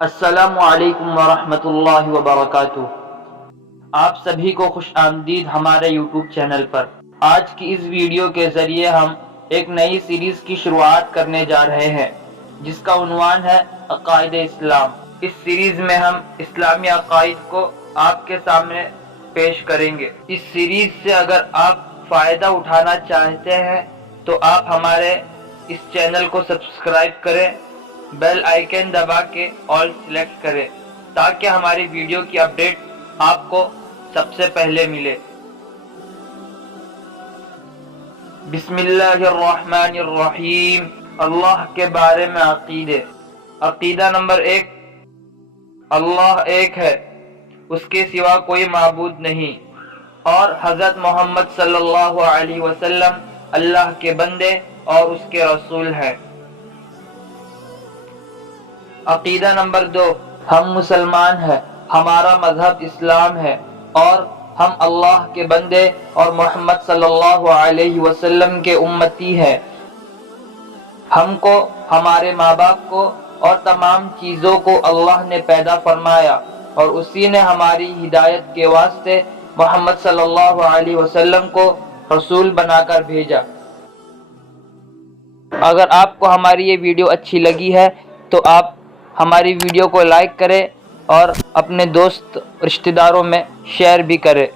السلام علیکم ورحمۃ اللہ وبرکاتہ۔ آپ سبھی کو خوش آمدید ہمارے یوٹیوب چینل پر۔ آج کی اس ویڈیو کے ذریعے ہم ایک نئی سیریز کی شروعات کرنے جا رہے ہیں جس کا عنوان ہے عقائد اسلام۔ اس سیریز میں ہم اسلامی عقائد کو آپ کے سامنے پیش کریں گے۔ اس سیریز سے اگر آپ فائدہ اٹھانا چاہتے ہیں تو آپ ہمارے اس چینل کو سبسکرائب کریں، بیل آئیکن دبا کے آل سلیکٹ کریں تاکہ ہماری ویڈیو کی اپڈیٹ آپ کو سب سے پہلے ملے۔ بسم اللہ الرحمن الرحیم۔ اللہ کے بارے میں عقیدے۔ عقیدہ نمبر 1، اللہ ایک ہے، اس کے سوا کوئی معبود نہیں، اور حضرت محمد صلی اللہ علیہ وسلم اللہ کے بندے اور اس کے رسول ہیں۔ عقیدہ نمبر 2، ہم مسلمان ہیں، ہمارا مذہب اسلام ہے اور ہم اللہ کے بندے اور محمد صلی اللہ علیہ وسلم کے امتی ہیں۔ ہم کو، ہمارے ماں باپ کو اور تمام چیزوں کو اللہ نے پیدا فرمایا اور اسی نے ہماری ہدایت کے واسطے محمد صلی اللہ علیہ وسلم کو رسول بنا کر بھیجا۔ اگر آپ کو ہماری یہ ویڈیو اچھی لگی ہے تو آپ ہماری ویڈیو کو لائک کریں اور اپنے دوست رشتہ داروں میں شیئر بھی کریں۔